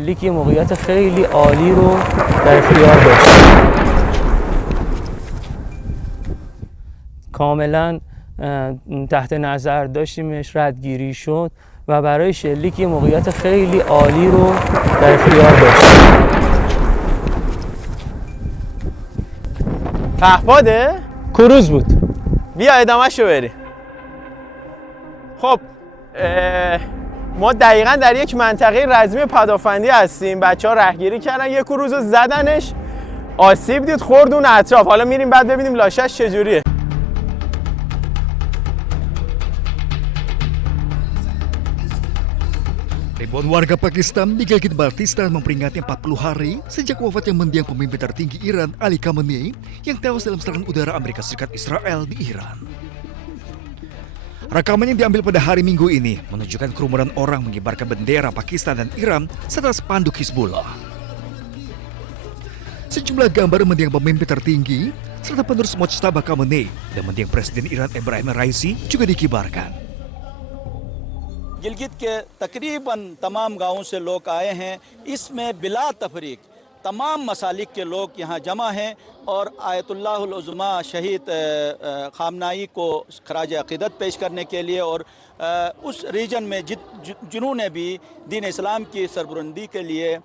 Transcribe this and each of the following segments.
لیگ موقعیت خیلی عالی رو در اختیار داشت. کاملا تحت نظر داشتیمش، ردگیری شد و برای شلیک موقعیت خیلی عالی رو در اختیار داشت. پهپاده؟ کروز بود. بیا ادامه‌شو بریم. خب ما دقیقاً در یک منطقه رزمی پدافندی هستیم. بچه‌ها رهگیری کردن، یک کروز رو زدنش، آسیب دید، خورد اون اطراف. حالا میریم بعد ببینیم لاشش چجوریه. Ribuan warga Pakistan di Gilgit Baltistan memperingati 40 hari sejak wafatnya mendiang pemimpin tertinggi Iran Ali Khamenei yang tewas dalam serangan udara Amerika Serikat Israel di Iran. Rekaman yang diambil pada hari Minggu ini menunjukkan kerumunan orang mengibarkan bendera Pakistan dan Iran serta spanduk Hizbullah. Sejumlah gambar mendiang pemimpin tertinggi serta penerus Mojtaba Khamenei dan mendiang Presiden Iran Ebrahim Raisi juga dikibarkan. Gilgit के तकरीबन तमाम गांवों से लोग आए हैं। इसमें बिला तफरीक तमाम मसालिक के लोग यहाँ जमा हैं और आयतुल्लाहुल उज़्मा शहीद खामनाई को खराज अक़ीदत पेश करने के लिए और उस रीजन में जिन्होंने भी दीन इस्लाम की सरबुलंदी के लिए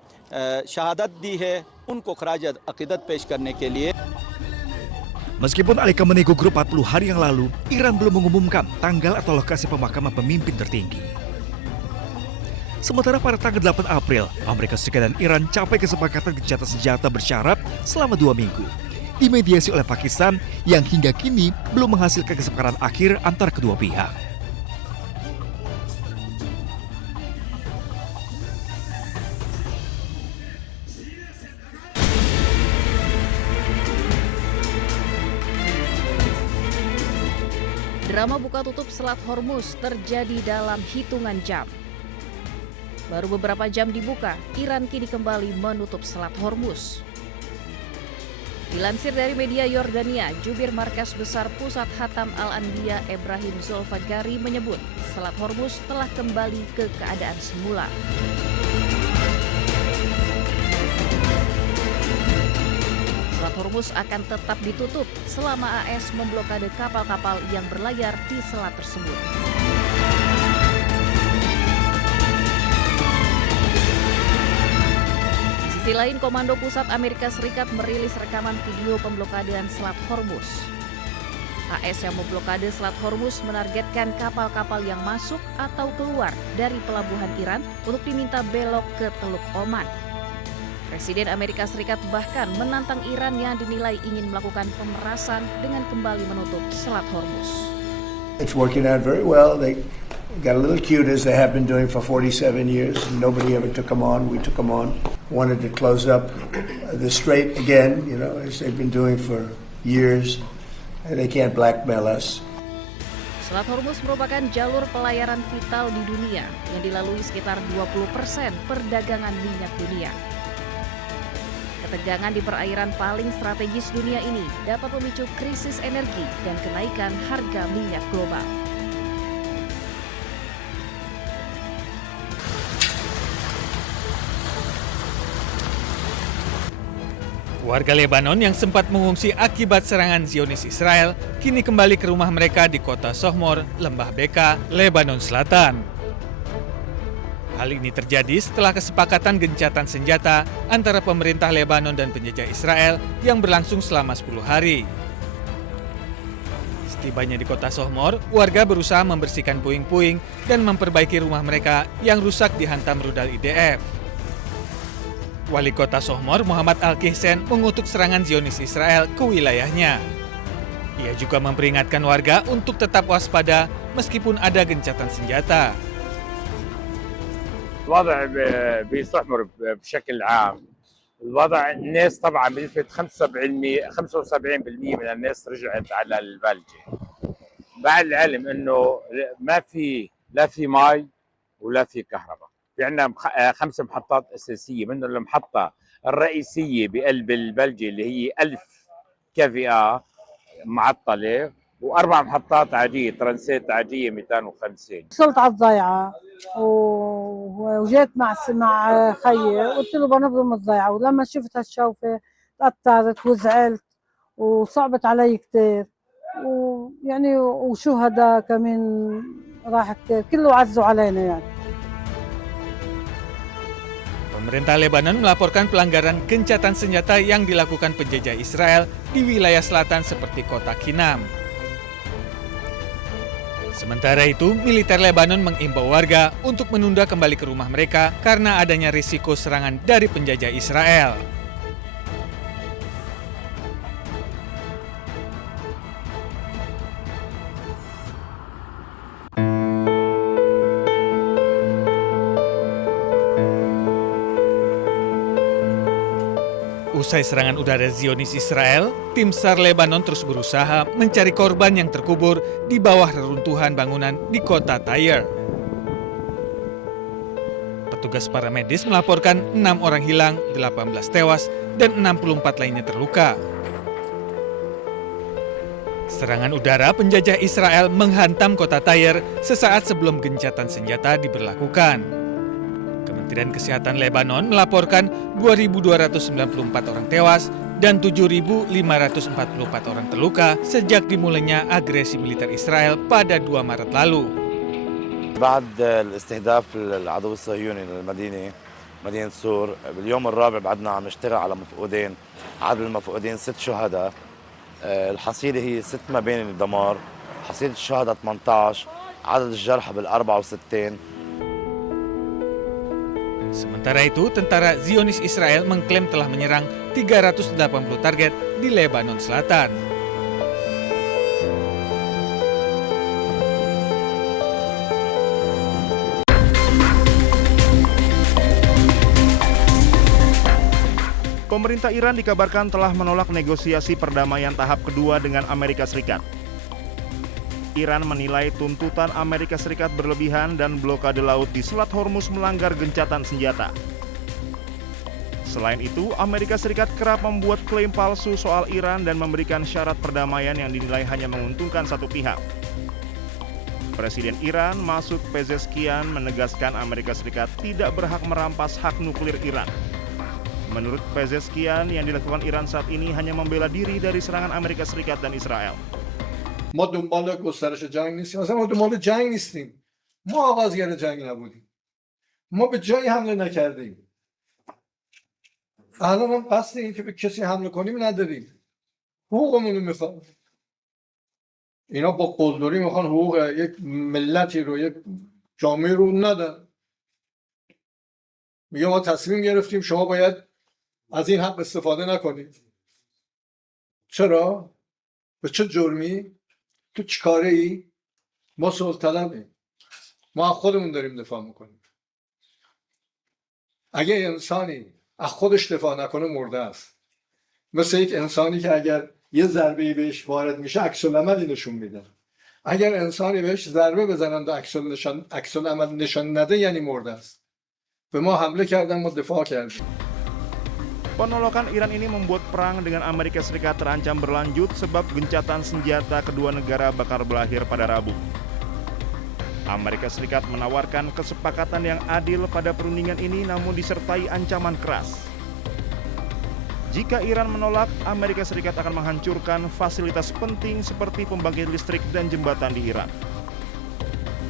शहादत दी है उनको खराज अक़ीदत पेश करने के लिए. Meskipun Ali Khamenei gugur 40 hari yang lalu, Iran belum mengumumkan tanggal atau lokasi pemakaman pemimpin tertinggi. Sementara pada tanggal 8 April, Amerika Serikat dan Iran capai kesepakatan gencatan senjata bersyarat selama 2 minggu, dimediasi oleh Pakistan yang hingga kini belum menghasilkan kesepakatan akhir antara kedua pihak. Drama buka tutup Selat Hormuz terjadi dalam hitungan jam. Baru beberapa jam dibuka, Iran kini kembali menutup Selat Hormuz. Dilansir dari media Yordania, Jubir Markas Besar Pusat Hatam Al-Anbiya Ebrahim Zulfagari menyebut Selat Hormuz telah kembali ke keadaan semula. Selat Hormuz akan tetap ditutup selama AS memblokade kapal-kapal yang berlayar di selat tersebut. Di sisi lain, Komando Pusat Amerika Serikat merilis rekaman video pemblokadean Selat Hormuz. AS yang memblokade Selat Hormuz menargetkan kapal-kapal yang masuk atau keluar dari pelabuhan Iran untuk diminta belok ke Teluk Oman. Presiden Amerika Serikat bahkan menantang Iran yang dinilai ingin melakukan pemerasan dengan kembali menutup Selat Hormuz. It's working out very well. They got a little cute as they have been doing for 47 years. Nobody ever took them on. We took them on. Wanted to close up the strait again, as they've been doing for years. And they can't blackmail us. Selat Hormuz merupakan jalur pelayaran vital di dunia yang dilalui sekitar 20% perdagangan minyak dunia. Ketegangan di perairan paling strategis dunia ini dapat memicu krisis energi dan kenaikan harga minyak global. Warga Lebanon yang sempat mengungsi akibat serangan Zionis Israel kini kembali ke rumah mereka di kota Sohmor, Lembah Beka, Lebanon Selatan. Hal ini terjadi setelah kesepakatan gencatan senjata antara pemerintah Lebanon dan penjajah Israel yang berlangsung selama 10 hari. Setibanya di kota Sohmor, warga berusaha membersihkan puing-puing dan memperbaiki rumah mereka yang rusak dihantam rudal IDF. Wali kota Sohmor, Muhammad Al-Kihsen, mengutuk serangan Zionis Israel ke wilayahnya. Ia juga memperingatkan warga untuk tetap waspada meskipun ada gencatan senjata. الوضع بيستحمر بشكل عام. الوضع الناس طبعا بنسبة 75% من الناس رجعت على البلجة. بعد العلم انه لا في مي ولا في كهرباء. في عندنا 5 محطات اساسية، منهم المحطة الرئيسية بقلب البلجة اللي هي 1000 كفئة معطلة، واربع محطات عاديه ترانسيت عاديه 250. اتصلت على الضيعة وجيت مع خيي، قلت له بنظم الضيعة، ولما شفت هالشوفة تأثرت وزعلت وصعبت علي كتير، ويعني وشهداء كمان راح كتير، كله عزوا علينا يعني. Pemerintah Lebanon melaporkan pelanggaran gencatan senjata yang dilakukan penjajah Israel di wilayah selatan seperti kota Kinam. Sementara itu, militer Lebanon mengimbau warga untuk menunda kembali ke rumah mereka karena adanya risiko serangan dari penjajah Israel. Usai serangan udara Zionis Israel, tim SAR Lebanon terus berusaha mencari korban yang terkubur di bawah reruntuhan bangunan di kota Tyre. Petugas paramedis melaporkan 6 orang hilang, 18 tewas, dan 64 lainnya terluka. Serangan udara penjajah Israel menghantam kota Tyre sesaat sebelum gencatan senjata diberlakukan. Kementerian Kesehatan Lebanon melaporkan 2.294 orang tewas dan 7.544 orang terluka sejak dimulainya agresi militer Israel pada 2 Maret lalu. بعد الاستهداف العدو الصهيوني للمدينة مدينة سور باليوم الرابع بعدنا عم نشتغل على مفقودين، عدد المفقودين 6 شهداء، الحصيلة هي 6 مباني للدمار، حصيلة الشهداء 18، عدد الجرحى بال64. Sementara itu, tentara Zionis Israel mengklaim telah menyerang 380 target di Lebanon Selatan. Pemerintah Iran dikabarkan telah menolak negosiasi perdamaian tahap kedua dengan Amerika Serikat. Iran menilai tuntutan Amerika Serikat berlebihan dan blokade laut di Selat Hormuz melanggar gencatan senjata. Selain itu, Amerika Serikat kerap membuat klaim palsu soal Iran dan memberikan syarat perdamaian yang dinilai hanya menguntungkan satu pihak. Presiden Iran, Masoud Pezeshkian, menegaskan Amerika Serikat tidak berhak merampas hak nuklir Iran. Menurut Pezeshkian, yang dilakukan Iran saat ini hanya membela diri dari serangan Amerika Serikat dan Israel. ما دنبال گسترش جنگ نیستیم، اصلا ما دنبال جنگ نیستیم، ما آغازگر جنگ نبودیم، ما به جایی حمله نکردیم، الان هم قصد این که به کسی حمله کنیم نداریم، حقوقمون رو میخوان. اینا با قلدری میخوان حقوق یک ملتی رو، یک جامعه رو ندن. میگه ما تصمیم گرفتیم شما باید از این حق استفاده نکنید. چرا؟ به چه جرمی؟ تو چیکاره ای؟ ما صلح طلبیم، ما از خودمون داریم دفاع میکنیم. اگه انسانی از خودش دفاع نکنه مرده است. مثل یک انسانی که اگر یه ضربه بهش وارد میشه عکس العملی نشون میده. اگر انسانی بهش ضربه بزنن و عکس العمل نشان نده یعنی مرده است. به ما حمله کردن، ما دفاع کردیم. Penolakan Iran ini membuat perang dengan Amerika Serikat terancam berlanjut sebab gencatan senjata kedua negara bakal berakhir pada Rabu. Amerika Serikat menawarkan kesepakatan yang adil pada perundingan ini namun disertai ancaman keras. Jika Iran menolak, Amerika Serikat akan menghancurkan fasilitas penting seperti pembangkit listrik dan jembatan di Iran.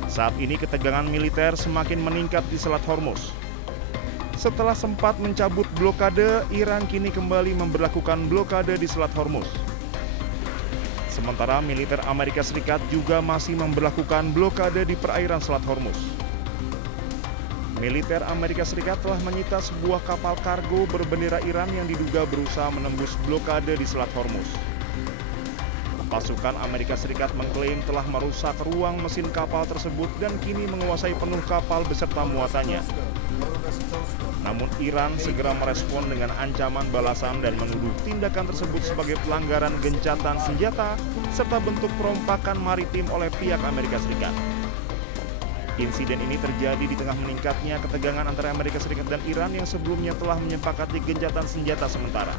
Saat ini ketegangan militer semakin meningkat di Selat Hormuz. Setelah sempat mencabut blokade, Iran kini kembali memberlakukan blokade di Selat Hormuz. Sementara militer Amerika Serikat juga masih memberlakukan blokade di perairan Selat Hormuz. Militer Amerika Serikat telah menyita sebuah kapal kargo berbendera Iran yang diduga berusaha menembus blokade di Selat Hormuz. Pasukan Amerika Serikat mengklaim telah merusak ruang mesin kapal tersebut dan kini menguasai penuh kapal beserta muatannya. Namun Iran segera merespon dengan ancaman balasan dan menuduh tindakan tersebut sebagai pelanggaran gencatan senjata serta bentuk perompakan maritim oleh pihak Amerika Serikat. Insiden ini terjadi di tengah meningkatnya ketegangan antara Amerika Serikat dan Iran yang sebelumnya telah menyepakati gencatan senjata sementara.